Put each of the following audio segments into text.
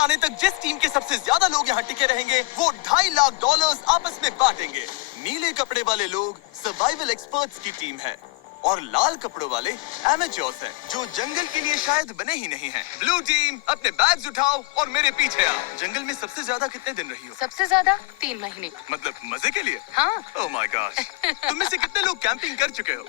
आने तक जिस टीम के सबसे ज्यादा लोग यहाँ टिके रहेंगे वो $2.5 लाख आपस में बांटेंगे। नीले कपड़े वाले लोग सर्वाइवल एक्सपर्ट्स की टीम है और लाल कपड़ों वाले एमेच्योर्स हैं, जो जंगल के लिए शायद बने ही नहीं हैं। ब्लू टीम अपने बैग्स उठाओ और मेरे पीछे आओ। जंगल में सबसे ज्यादा कितने दिन रही हो? सबसे ज्यादा 3 महीने। मतलब मजे के लिए? हाँ। Oh my gosh. तुम में से कितने लोग कैंपिंग कर चुके हो?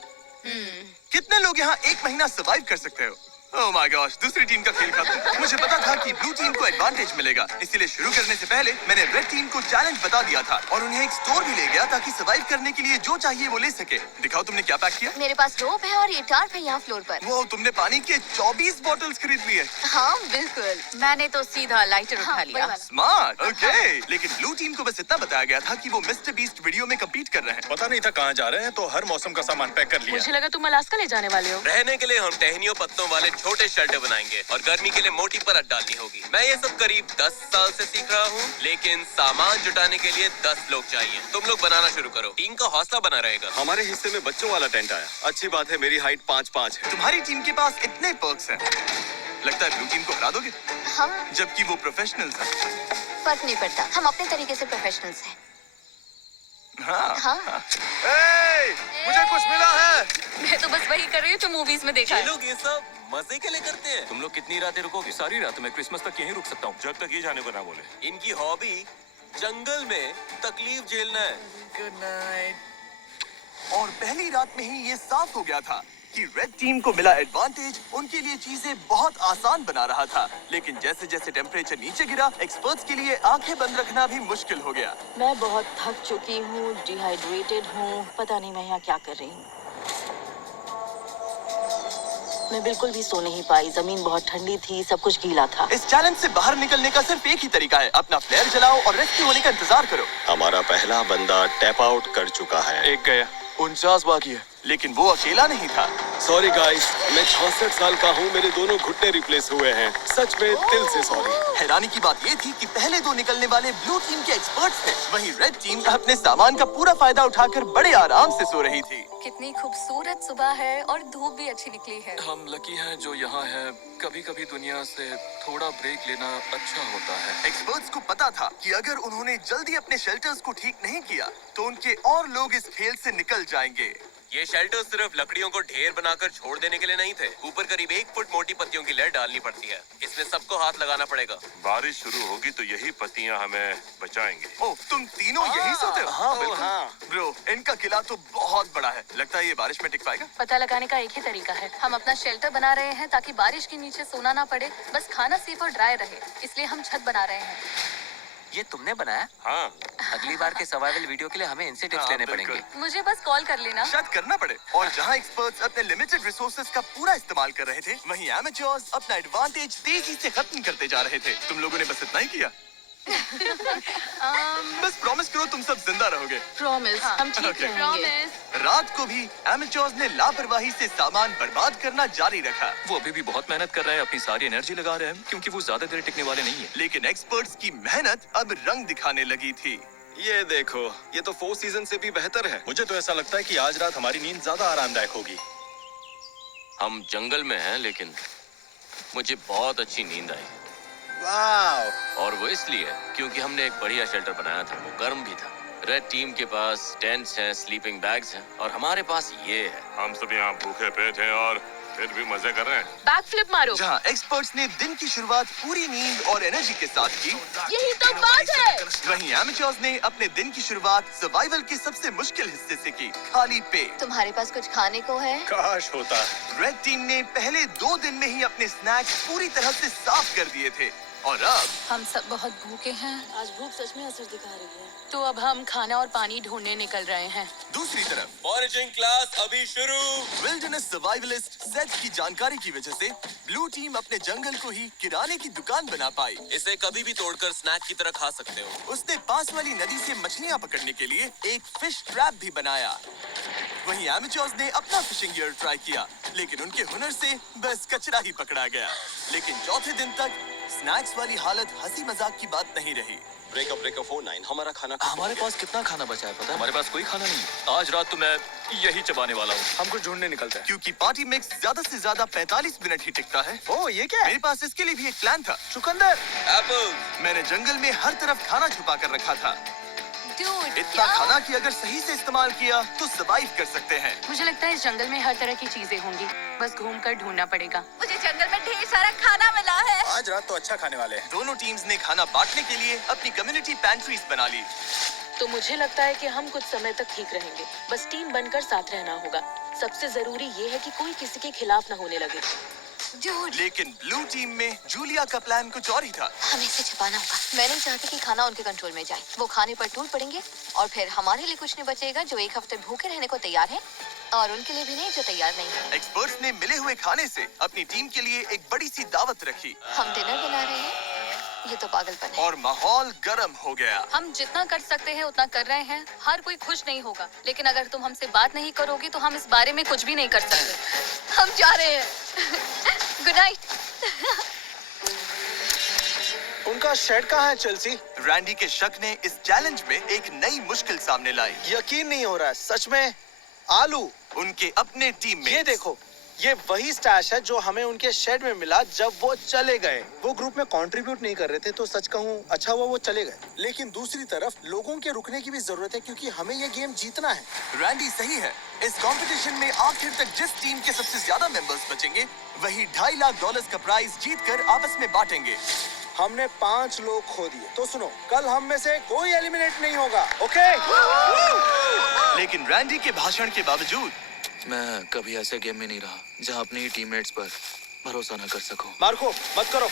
कितने लोग यहाँ 1 महीना सर्वाइव कर सकते हो? ओह माय गॉश, दूसरी टीम का खेल खत्म। मुझे पता था कि ब्लू टीम को एडवांटेज मिलेगा, इसलिए शुरू करने से पहले मैंने रेड टीम को चैलेंज बता दिया था और उन्हें एक स्टोर भी ले गया ताकि सर्वाइव करने के लिए जो चाहिए वो ले सके। दिखाओ तुमने क्या पैक किया? मेरे पास रोप है और ये टार्प है यहाँ फ्लोर पर। वो तुमने पानी के 24 बॉटल्स खरीद लिए। हाँ बिल्कुल। मैंने तो सीधा लाइटर उठा लिया। Smart, okay. लेकिन ब्लू टीम को बस इतना बताया गया था कि वो मिस्टर बीस्ट वीडियो में कम्पीट कर रहे हैं। पता नहीं था कहाँ जा रहे हैं, तो हर मौसम का सामान पैक कर लिया। मुझे लगा तुम अलास्का ले जाने वाले हो। रहने के लिए हम टहनियों पत्तों वाले छोटे शेल्टर बनाएंगे और गर्मी के लिए मोटी परत डालनी होगी। मैं ये सब करीब 10 साल से सीख रहा हूँ, लेकिन सामान जुटाने के लिए 10 लोग चाहिए। तुम लोग बनाना शुरू करो, टीम का हौसला बना रहेगा। हमारे हिस्से में बच्चों वाला टेंट आया। अच्छी बात है, मेरी हाइट 5'5" है। तुम्हारी टीम के पास इतने पर्क्स हैं, लगता है ब्लू टीम को हरा दोगे? हाँ, जबकि वो प्रोफेशनल्स हैं। फर्क नहीं पड़ता, हम अपने तरीके से प्रोफेशनल्स हैं। हाँ। हाँ। मुझे कुछ मिला है। मैं तो बस वही कर रही हूँ जो मूवीज में देखा ये है। लोग ये सब मजे के लिए करते हैं। तुम लोग कितनी रातें रुकोगे? सारी रात। मैं क्रिसमस तक यहीं रुक सकता हूँ, जब तक ये जाने को ना बोले। इनकी हॉबी जंगल में तकलीफ झेलना है। Good night. और पहली रात में ही ये साफ हो गया था कि रेड टीम को मिला एडवांटेज उनके लिए चीजें बहुत आसान बना रहा था। लेकिन जैसे जैसे टेम्परेचर नीचे गिरा, एक्सपर्ट्स के लिए आंखें बंद रखना भी मुश्किल हो गया। मैं बहुत थक चुकी हूँ, डिहाइड्रेटेड हूँ, पता नहीं मैं यहाँ क्या कर रही हूँ। मैं बिल्कुल भी सो नहीं पाई, जमीन बहुत ठंडी थी, सब कुछ गीला था। इस चैलेंज से बाहर निकलने का सिर्फ एक ही तरीका है, अपना फ्लेयर जलाओ और रेस्क्यू होने का इंतजार करो। हमारा पहला बंदा टैप आउट कर चुका है। एक गया, 49 बाकी है। लेकिन वो अकेला नहीं था। सॉरी गाइस, मैं 66 साल का हूँ, मेरे दोनों घुटने रिप्लेस हुए हैं। सच में दिल से सॉरी। हैरानी की बात ये थी कि पहले 2 निकलने वाले ब्लू टीम के एक्सपर्ट्स थे, वहीं रेड टीम अपने सामान का पूरा फायदा उठाकर बड़े आराम से सो रही थी। कितनी खूबसूरत सुबह है और धूप भी अच्छी निकली है। हम लकी हैं जो यहाँ हैं। कभी-कभी दुनिया से थोड़ा ब्रेक लेना अच्छा होता है। एक्सपर्ट्स को पता था कि अगर उन्होंने जल्दी अपने शेल्टर्स को ठीक नहीं किया तो उनके और लोग इस खेल से निकल जाएंगे। ये शेल्टर सिर्फ लकड़ियों को ढेर बनाकर छोड़ देने के लिए नहीं थे। ऊपर करीब 1 फुट मोटी पत्तियों की लेयर डालनी पड़ती है। इसमें सबको हाथ लगाना पड़ेगा। बारिश शुरू होगी तो यही पत्तियां हमें बचाएंगे। ओह, तुम तीनों यहीं सोते हो? हाँ, बिल्कुल। ब्रो, इनका किला तो बहुत बड़ा है। लगता है ये बारिश में टिक पाएगा। पता लगाने का एक ही तरीका है। हम अपना शेल्टर बना रहे हैं ताकि बारिश के नीचे सोना ना पड़े, बस खाना सेफ और ड्राई रहे, इसलिए हम छत बना रहे हैं। ये तुमने बनाया? हाँ, अगली बार के सर्वाइवल वीडियो के लिए हमें इनसे टिप्स लेने बिल्कुल। पड़ेंगे। मुझे बस कॉल कर लेना। शायद करना पड़े। और जहाँ एक्सपर्ट्स अपने लिमिटेड रिसोर्सेज का पूरा इस्तेमाल कर रहे थे, वहीं एमेच्योर्स अपना एडवांटेज तेजी से खत्म करते जा रहे थे। तुम लोगों ने बस इतना ही किया। बस प्रॉमिस करो तुम सब जिंदा रहोगे। प्रॉमिस, हम ठीक Okay. रहेंगे। रात को भी एमेच्योर्स ने लापरवाही से सामान बर्बाद करना जारी रखा। वो अभी भी बहुत मेहनत कर रहे हैं, अपनी सारी एनर्जी लगा रहे हैं, क्योंकि वो ज्यादा देर टिकने वाले नहीं है। लेकिन एक्सपर्ट्स की मेहनत अब रंग दिखाने लगी थी। ये देखो, ये तो 4 सीजन से भी बेहतर है। मुझे तो ऐसा लगता है कि आज रात हमारी नींद ज्यादा आरामदायक होगी। हम जंगल में हैं, लेकिन मुझे बहुत अच्छी नींद आई। वाह! और वो इसलिए क्योंकि हमने एक बढ़िया शेल्टर बनाया था, वो गर्म भी था। रेड टीम के पास टेंट्स हैं, स्लीपिंग बैग्स हैं और हमारे पास ये है। हम सब यहाँ भूखे पेट हैं और फिर भी मजे कर रहे हैं। बैक फ्लिप मारो। जहाँ एक्सपर्ट्स ने दिन की शुरुआत पूरी नींद और एनर्जी के साथ की, यही तो बात है। वहीं एमेच्योर्स ने अपने दिन की शुरुआत सर्वाइवल के सबसे मुश्किल हिस्से से की, खाली पेट। तुम्हारे पास कुछ खाने को है? काश होता। रेड टीम ने पहले 2 दिन में ही अपने स्नैक्स पूरी तरह से साफ कर दिए थे और अब हम सब बहुत भूखे हैं, आज भूख सच में असर दिखा रही है। तो अब हम खाना और पानी ढूंढने निकल रहे हैं। दूसरी तरफ फॉरेजिंग क्लास अभी शुरू। विल्डरनेस सर्वाइवलिस्ट सेथ की जानकारी की वजह से ब्लू टीम अपने जंगल को ही किराने की दुकान बना पाई। इसे कभी भी तोड़कर स्नैक की तरह खा सकते हो। उसने पास वाली नदी से मछलियां पकड़ने के लिए एक फिश ट्रैप भी बनाया। वहीं एमेच्योर्स ने अपना फिशिंग गियर ट्राई किया, लेकिन उनके हुनर से बस कचरा ही पकड़ा गया। लेकिन चौथे दिन तक स्नैक्स वाली हालत हंसी मजाक की बात नहीं रही। ब्रेकअप 49 हमारा खाना हमारे पास कितना खाना बचा है पता है? हमारे पास कोई खाना नहीं। आज रात तो मैं यही चबाने वाला हूँ। हम कुछ ढूंढने निकलते हैं। क्योंकि पार्टी मिक्स ज्यादा से ज्यादा 45 मिनट ही टिकता है। ओ ये क्या है? मेरे पास इसके लिए भी एक प्लान था। चुकंदर, एप्पल। मैंने जंगल में हर तरफ खाना छुपा कर रखा था। Dude, इतना क्या? खाना कि अगर सही से इस्तेमाल किया तो सरवाइव कर सकते हैं। मुझे लगता है इस जंगल में हर तरह की चीजें होंगी, बस घूमकर ढूंढना पड़ेगा। मुझे जंगल में ढेर सारा खाना मिला है। आज रात तो अच्छा खाने वाले हैं। दोनों टीम्स ने खाना बांटने के लिए अपनी कम्युनिटी पैंट्रीज बना ली। तो मुझे लगता है कि हम कुछ समय तक ठीक रहेंगे, बस टीम बनकर साथ रहना होगा। सबसे जरूरी ये है कि कोई किसी के खिलाफ ना होने लगे। Dude, लेकिन ब्लू टीम में जूलिया का प्लान कुछ और ही था। हमें इसे छिपाना होगा। मैं नहीं चाहती कि खाना उनके कंट्रोल में जाए। वो खाने पर टूट पड़ेंगे और फिर हमारे लिए कुछ नहीं बचेगा जो एक हफ्ते भूखे रहने को तैयार है, और उनके लिए भी नहीं जो तैयार नहीं है। एक्सपर्ट्स ने मिले हुए खाने से अपनी टीम के लिए एक बड़ी सी दावत रखी हम डिनर बना रहे हैं। ये तो पागलपन है। और माहौल गर्म हो गया। हम जितना कर सकते हैं उतना कर रहे हैं। हर कोई खुश नहीं होगा, लेकिन अगर तुम हमसे बात नहीं करोगे तो हम इस बारे में कुछ भी नहीं कर सकते। हम जा रहे हैं। Good night. उनका शेड कहाँ है चेल्सी? रैंडी के शक ने इस चैलेंज में एक नई मुश्किल सामने लाई। यकीन नहीं हो रहा है, सच में। आलू, उनके अपने टीम में ये देखो, ये वही स्टैश है जो हमें उनके शेड में मिला जब वो चले गए। वो ग्रुप में कंट्रीब्यूट नहीं कर रहे थे, तो सच कहूँ अच्छा हुआ वो चले गए। लेकिन दूसरी तरफ लोगों के रुकने की भी जरूरत है, क्योंकि हमें ये गेम जीतना है। रैंडी सही है। इस कंपटीशन में आखिर तक जिस टीम के सबसे ज्यादा मेंबर्स बचेंगे वही $2.5 लाख का प्राइज जीतकर आपस में बांटेंगे। हमने 5 लोग खो दिए, तो सुनो, कल हम में से कोई एलिमिनेट नहीं होगा, ओके? लेकिन रैंडी के भाषण के बावजूद मैं कभी ऐसे गेम में नहीं रहा जहाँ अपनी टीममेट्स पर भरोसा न कर सकूं। मार्को, मत करो।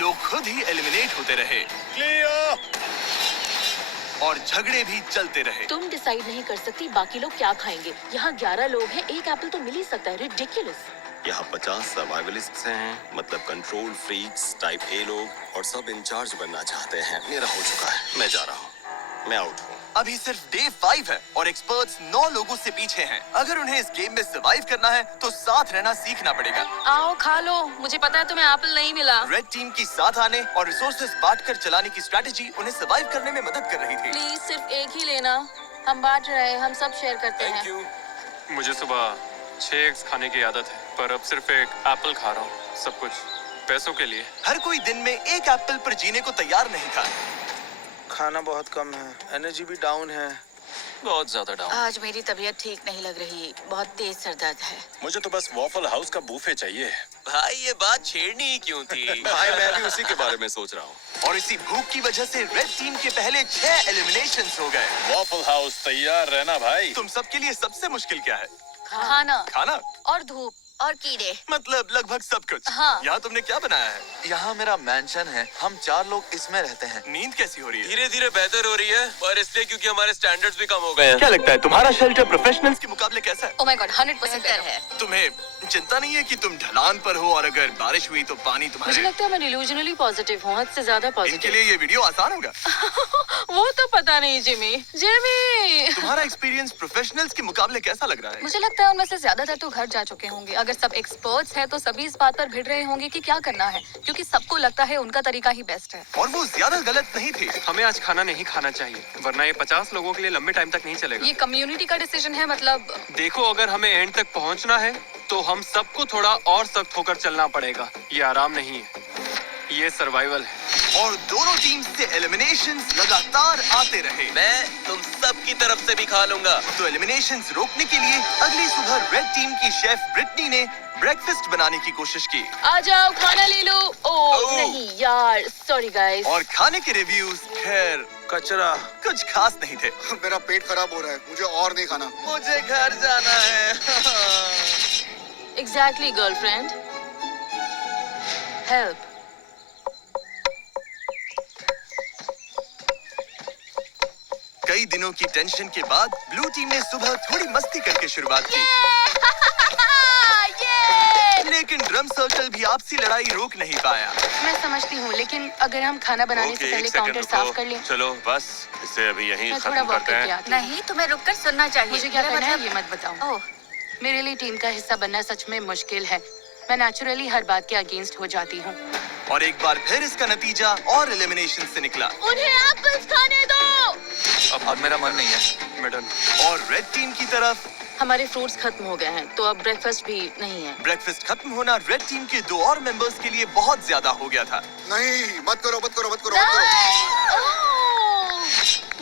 लोग खुद ही एलिमिनेट होते रहे और झगड़े भी चलते रहे। तुम डिसाइड नहीं कर सकती बाकी लोग क्या खाएंगे। यहाँ 11 लोग हैं, एक एप्पल तो मिल ही सकता है। रिडिकुलस। यहाँ 50 सर्वाइवलिस्ट्स हैं, मतलब कंट्रोल फ्रीक्स टाइप ए लोग, और सब इंचार्ज बनना चाहते हैं। मेरा हो चुका है, मैं जा रहा हूँ, मैं आउट हूँ। अभी सिर्फ डे 5 है और एक्सपर्ट्स 9 लोगों से पीछे हैं। अगर उन्हें इस गेम में सरवाइव करना है तो साथ रहना सीखना पड़ेगा। आओ खा लो, मुझे पता है तुम्हें एप्पल नहीं मिला। रेड टीम की साथ आने और रिसोर्सेज बांटकर चलाने की स्ट्रेटेजी उन्हें सरवाइव करने में मदद कर रही थी। प्लीज सिर्फ एक ही लेना, हम बांट रहे हैं, हम सब शेयर करते हैं। Thank you. मुझे सुबह 6 एग्स खाने की आदत है, पर अब सिर्फ एक एप्पल खा रहा हूँ। सब कुछ पैसों के लिए। हर कोई दिन में एक एप्पल पर जीने को तैयार नहीं था। खाना बहुत कम है, एनर्जी भी डाउन है। बहुत ज्यादा डाउन। आज मेरी तबीयत ठीक नहीं लग रही, बहुत तेज सर दर्द है। मुझे तो बस वॉफल हाउस का बूफे चाहिए। भाई ये बात छेड़नी ही क्यों थी? भाई मैं भी उसी के बारे में सोच रहा हूँ। और इसी भूख की वजह से रेड टीम के पहले 6 एलिमिनेशंस हो गए। वॉफल हाउस तैयार रहना भाई। तुम सबके लिए सबसे मुश्किल क्या है? खाना खाना, और धूप और कीड़े। मतलब लगभग सब कुछ। हाँ। यहाँ तुमने क्या बनाया है? यहाँ मेरा मैंशन है, हम 4 लोग इसमें रहते हैं। नींद कैसी हो रही है? धीरे धीरे बेहतर हो रही है, पर इसलिए क्योंकि हमारे स्टैंडर्ड्स भी कम हो गए हैं। क्या लगता है तुम्हारा शेल्टर प्रोफेशनल्स के मुकाबले कैसा है? ओह माय गॉड, 100% बेहतर है। तुम्हें चिंता नहीं है कि तुम ढलान पर हो और अगर बारिश हुई तो पानी मुझे तुम्हारे? लगता है मैं डिल्यूजनली पॉजिटिव हूँ, हद से ज्यादा इनके पॉजिटिव। लिए ये वीडियो आसान होगा। वो तो पता नहीं जिमी। जिमी तुम्हारा एक्सपीरियंस प्रोफेशनल्स के मुकाबले कैसा लग रहा है? मुझे लगता है उनमें से ज्यादातर तो घर जा चुके होंगे। अगर सब एक्सपर्ट्स हैं तो सभी इस बात पर भिड़ रहे होंगे कि क्या करना है, क्योंकि सबको लगता है उनका तरीका ही बेस्ट है। और वो ज्यादा गलत नहीं थे। हमें आज खाना नहीं खाना चाहिए, वरना ये 50 लोगों के लिए लंबे टाइम तक नहीं चलेगा। ये कम्युनिटी का डिसीजन है, मतलब देखो, अगर हमें एंड तक पहुंचना है तो हम सबको थोड़ा और सख्त होकर चलना पड़ेगा। ये आराम नहीं है, ये सर्वाइवल है। और दोनों टीम से एलिमिनेशंस लगातार आते रहे। मैं तुम सब की तरफ से भी खा लूंगा। तो एलिमिनेशंस रोकने के लिए अगली सुबह रेड टीम की शेफ ब्रिटनी ने ब्रेकफास्ट बनाने की कोशिश की आ जाओ, खाना ले लो। ओह नहीं यार, सॉरी गाइस। और खाने के रिव्यूज खैर कचरा। कुछ खास नहीं थे। मेरा पेट खराब हो रहा है, मुझे और नहीं खाना। मुझे घर जाना है। Exactly girlfriend, help. कई दिनों की टेंशन के बाद ब्लू टीम ने सुबह थोड़ी मस्ती करके शुरुआत की। लेकिन ड्रम सर्कल भी आपसी लड़ाई रोक नहीं पाया। मैं समझती हूँ, लेकिन अगर हम खाना बनाने से पहले काउंटर साफ कर लें। चलो बस इसे अभी यहीं मैं थोड़ा खत्म वॉक करते करके हैं। आती हूँ। नहीं, तुम्हें रुककर सुनना चाहिए। मुझे क्या मेरा करना है मतलब- ये मत बताओ। ओह, मेरे लिए टीम का हिस्सा बनना सच में मुश्किल है। मैं नेचुरली हर बात के अगेंस्ट हो जाती हूँ। और एक बार फिर इसका नतीजा और एलिमिनेशन से निकला। उन्हें एप्पल्स खाने दो। अब मेरा मन नहीं है। मैडम, और रेड टीम की तरफ हमारे फ्रूट्स खत्म हो गए हैं, तो अब ब्रेकफास्ट भी नहीं है। ब्रेकफास्ट खत्म होना रेड टीम के 2 और मेंबर्स के लिए बहुत ज्यादा हो गया था। नहीं, मत करो, मत करो, मत करो, मत करो।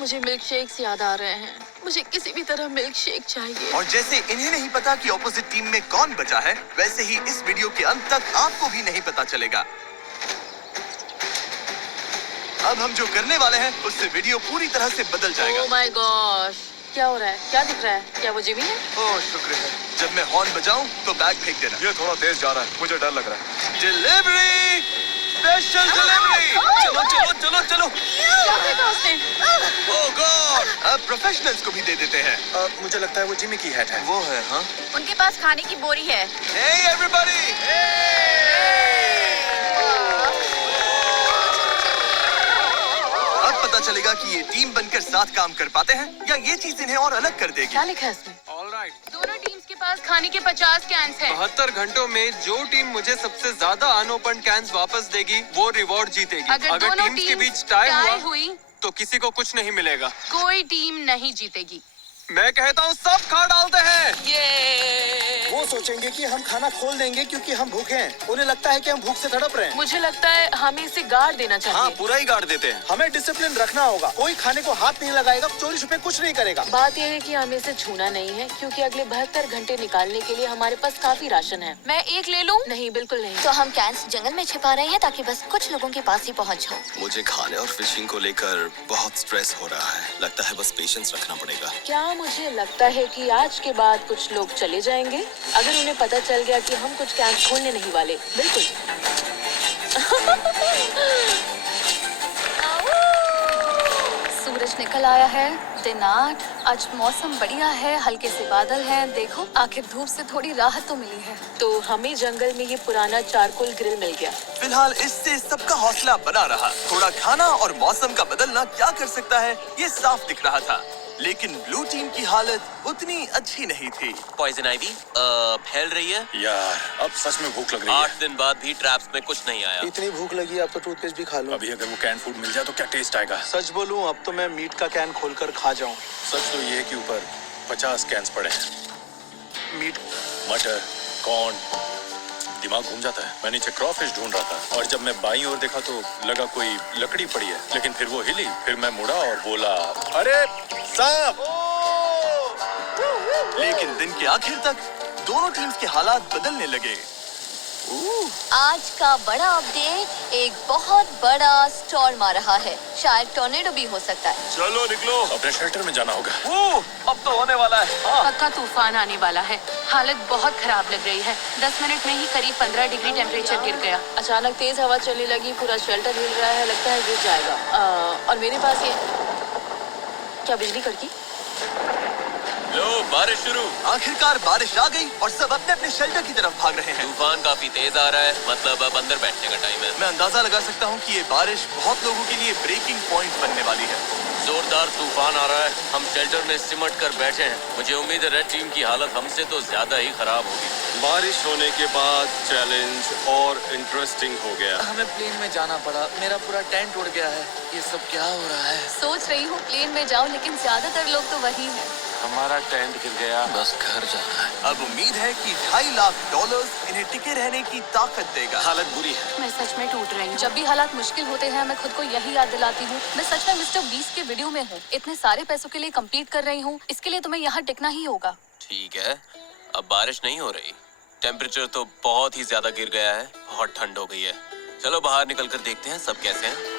मुझे मिल्क शेक्स याद आ रहे हैं। मुझे किसी भी तरह मिल्क शेक चाहिए। और जैसे इन्हें नहीं पता कि ऑपोजिट टीम में कौन बचा है, वैसे ही इस वीडियो के अंत तक आपको भी नहीं पता चलेगा। अब हम जो करने वाले हैं उससे वीडियो पूरी तरह से बदल जाएगा। ओह माय गॉश, क्या हो रहा है? क्या दिख रहा है? क्या वो जिमी है? ओह शुक्र है। जब मैं हॉर्न बजाऊं तो बैग फेंक देना। ये थोड़ा तेज जा रहा है, मुझे डर लग रहा है। Delivery, special delivery. चलो चलो चलो चलो। क्या फेंका उसने? ओह गॉड, अब प्रोफेशनल्स को भी दे देते हैं। मुझे लगता है वो जिमी की हैट है। वो है हाँ। उनके पास खाने की बोरी है। Hey everybody! अब पता चलेगा कि ये टीम बनकर साथ काम कर पाते हैं या ये चीज इन्हें और अलग कर देगी। क्या लिखा है इसमें? ऑलराइट। दोनों टीम्स के पास खाने के 50 कैंस हैं। 72 घंटों में जो टीम मुझे सबसे ज्यादा अनओपन कैंस वापस देगी वो रिवॉर्ड जीतेगी। अगर दोनों टीम्स के टीम्स बीच टाई हुआ हुई तो किसी को कुछ नहीं मिलेगा। कोई टीम नहीं जीतेगी। मैं कहता हूँ सब खा डालते हैं। वो सोचेंगे कि हम खाना खोल देंगे क्योंकि हम भूखे हैं। उन्हें लगता है कि हम भूख से तड़प रहे हैं। मुझे लगता है हमें इसे गाड़ देना चाहिए। हाँ, पूरा ही गाड़ देते हैं। हमें डिसिप्लिन रखना होगा। कोई खाने को हाथ नहीं लगाएगा, चोरी छुपे कुछ नहीं करेगा। बात यह है कि हमें इसे छूना नहीं है, क्योंकि अगले 72 घंटे निकालने के लिए हमारे पास काफी राशन है। मैं एक ले लूं? नहीं, बिल्कुल नहीं। तो हम कैंस जंगल में छिपा रहे हैं ताकि बस कुछ लोगों के पास ही पहुंच हो। मुझे खाने और फिशिंग को लेकर बहुत स्ट्रेस हो रहा है। लगता है बस पेशेंस रखना पड़ेगा। क्या मुझे लगता है कि आज के बाद कुछ लोग चले जाएंगे अगर उन्हें पता चल गया कि हम कुछ कैंप खोलने नहीं वाले। बिल्कुल। सूरज निकल आया है। दिन 8। आज मौसम बढ़िया है, हल्के से बादल हैं। देखो, आखिर धूप से थोड़ी राहत तो मिली है। तो हमें जंगल में ये पुराना चारकोल ग्रिल मिल गया। फिलहाल इससे सबका हौसला बना रहा। थोड़ा खाना और मौसम का बदलना क्या कर सकता है ये साफ दिख रहा था। लेकिन ब्लू टीम की हालत उतनी अच्छी नहीं थी। पॉइजन आइवी फैल रही है। यार, अब सच में भूख लग रही 8 दिन बाद भी ट्रैप्स में कुछ नहीं आया। इतनी भूख लगी, अब तो टूथपेस्ट भी खा लूं। अभी अगर वो कैन फूड मिल जाए तो क्या टेस्ट आएगा। सच बोलूं, अब तो मैं मीट का कैन खोलकर खा जाऊं। सच तो ये है कि ऊपर 50 कैंस पड़े हैं। मीट, मटर, कॉर्न, दिमाग घूम जाता है। मैं नीचे क्रॉफिश ढूंढ रहा था और जब मैं बाईं ओर देखा तो लगा कोई लकड़ी पड़ी है, लेकिन फिर वो हिली। फिर मैं मुड़ा और बोला, अरे सांप! लेकिन दिन के आखिर तक दोनों टीम्स के हालात बदलने लगे। आज का बड़ा अपडेट, एक बहुत बड़ा स्टॉर्म आ रहा है। शायद टॉर्नेडो भी हो सकता है। चलो निकलो, अपने शेल्टर में जाना होगा। अब तो होने वाला है। पक्का तूफान आने वाला है। हालत बहुत खराब लग रही है। 10 मिनट में ही करीब 15 डिग्री टेम्परेचर गिर गया। अचानक तेज हवा चलने लगी, पूरा शेल्टर हिल रहा है, लगता है गिर जाएगा। और मेरे पास ये क्या बिजली कड़की? लो, बारिश शुरू। आखिरकार बारिश आ गई और सब अपने अपने शेल्टर की तरफ भाग रहे हैं। तूफान काफी तेज आ रहा है, मतलब अब अंदर बैठने का टाइम है। मैं अंदाजा लगा सकता हूँ कि ये बारिश बहुत लोगों के लिए ब्रेकिंग पॉइंट बनने वाली है। जोरदार तूफान आ रहा है। हम शेल्टर में सिमट कर बैठे हैं। मुझे उम्मीद है रेड टीम की हालत हमसे तो ज्यादा ही खराब होगी। बारिश होने के बाद चैलेंज और इंटरेस्टिंग हो गया। हमें प्लेन में जाना पड़ा। मेरा पूरा टेंट उड़ गया है। ये सब क्या हो रहा है? सोच रही हूँ प्लेन में जाऊँ, लेकिन ज्यादातर लोग तो वही हैं। हमारा टेंट गिर गया। बस घर जाना है। अब उम्मीद है कि $2.5 लाख इन्हें टिके रहने की ताकत देगा। हालत बुरी है। मैं सच में टूट रही हूँ। जब भी हालात मुश्किल होते हैं, मैं खुद को यही याद दिलाती हूँ, मैं सच में मिस्टर बीस्ट के वीडियो में हूँ। इतने सारे पैसों के लिए कम्पीट कर रही हूँ, इसके लिए तुम्हें यहाँ टिकना ही होगा। ठीक है, अब बारिश नहीं हो रही। टेम्परेचर तो बहुत ही ज्यादा गिर गया है। बहुत ठंड हो गई है। चलो बाहर निकल कर देखते हैं सब कैसे हैं।